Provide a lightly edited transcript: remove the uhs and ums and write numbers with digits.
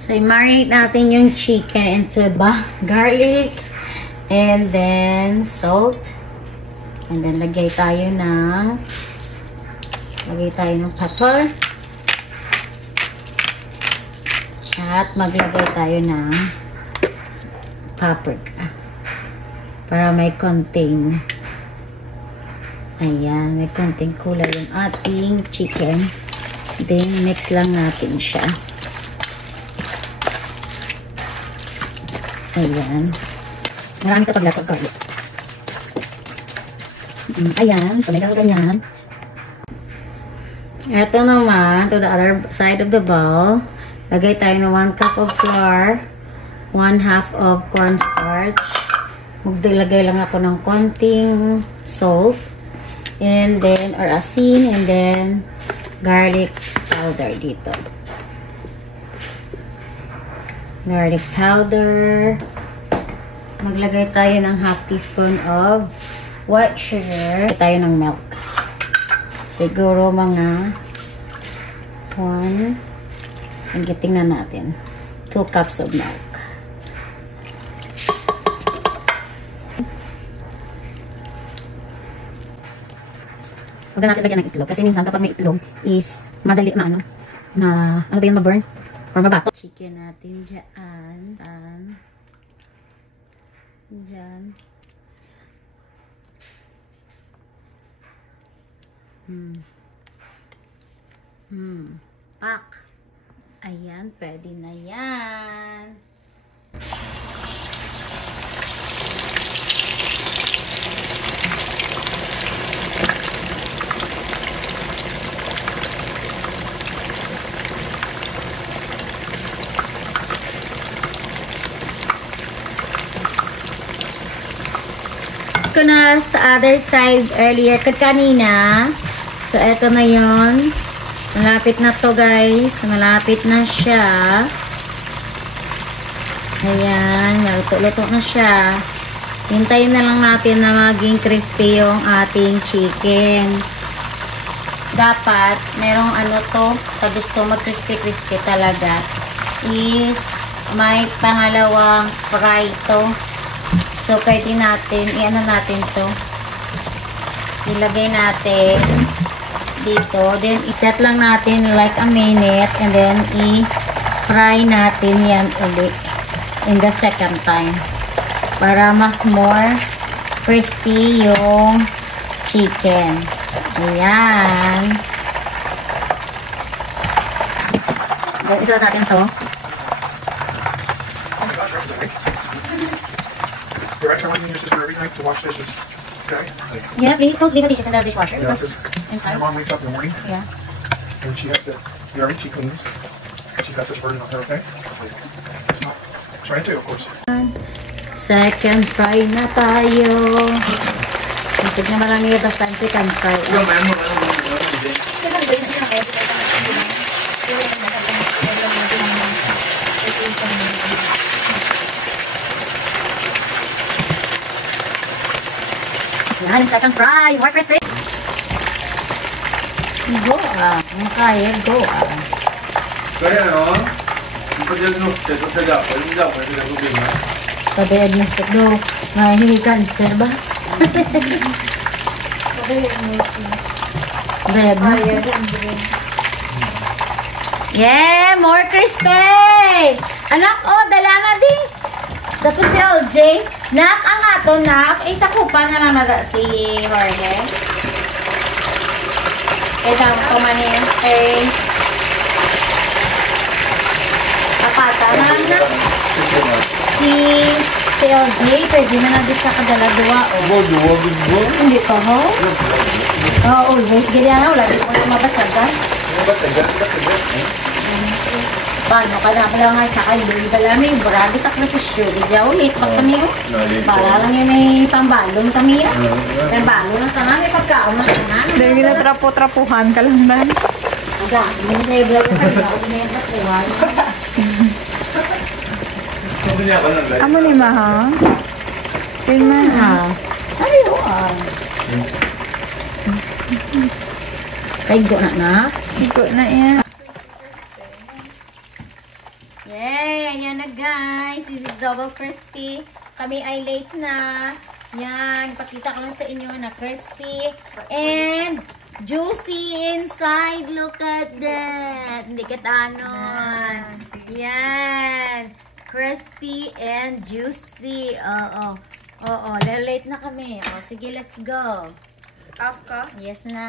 So, i-marinate natin yung chicken into garlic and then salt. And then, lagay tayo ng pepper. At maglagay tayo ng paprika. Para may konting, ayan, may konting kulay yung ating chicken. Then, mix lang natin siya. Ayan. Marami ito pag-lots of garlic. Ayan. So, may ganyan. Ito naman, to the other side of the bowl, lagay tayo ng 1 cup of flour, 1/2 of cornstarch. Maglagay lang ako ng konting salt. And then, or asin, and then, garlic powder dito. Garlic powder. Maglagay tayo ng 1/2 teaspoon of white sugar. Maglagay tayo ng milk. Siguro mga 1. Tingnan natin. 2 cups of milk. Huwag na natin lagyan ng itlog. Kasi minsan kapag may itlog is madali ano ba yun, ma-burn? Or mabato. Chicken natin dyan. Dyan. Pak. Ayan, pwede na yan. Ko na sa other side earlier kanina. So, eto na yon. Malapit na to, guys. Malapit na siya. Ayan. Naluto-luto na siya. Hintayin na lang natin na maging crispy yung ating chicken. Dapat, merong sa gusto mag-crispy-crispy talaga is may pangalawang fry to. So, pwede natin, natin to. Ilagay natin dito. Then, iset lang natin like a minute. And then, i-fry natin yan ulit in the second time. Para mas more crispy yung chicken. Ayan. Then, isa natin to. You're right, someone can use this for every night to wash dishes. Okay? Yeah, please don't leave the dishes in the dishwasher. Yeah, Because my mom wakes up in the morning. Yeah. And she has to, she cleans. She cuts it burden on her, okay? Try it too, of course. Second fry na tayo. Tignan mo lang yung basta second fry. Yan, second fry. More crispy. Go Makaya, go Kaya pa-diagnostic o sa dapat, hindi dapat sila problema. Pa-diagnostic do. May cancer ba? Pa-diagnostic. Yeah, more crispy! Anak, dala na din. Tapos si LJ, nak ang ato, nak. Isa ko pa na lang naga si Jorge. Tama ko man yun. Apata na nak. Si LJ, pwede na natin siya kadala-dua. Hindi pa ho? Always. Ganyan na, wala din ko mabatsaga. Paano ka na pala nga sa kayo? Balami, baragi sakripisyo. Di dya ulit. Pag kami, para lang yung may pambalong kami. May balong na tangan, may pagkaon na tangan. Dahil na trapo-trapuhan ka lang ba? Hindi na yung vlog na kanya. Hindi na yung trapuhan. Amo ni Maha? Pin Maha? Ayaw Kaigo na na. Igo na yan. Yeah. Okay, ayan na guys. This is double crispy. Kami ay late na. Yan, pakita ko lang sa inyo na crispy and juicy inside. Look at that. Hindi katanon. Yan. Crispy and juicy. Oo. Oo, late na kami. O, sige, let's go. Off ka? Yes na.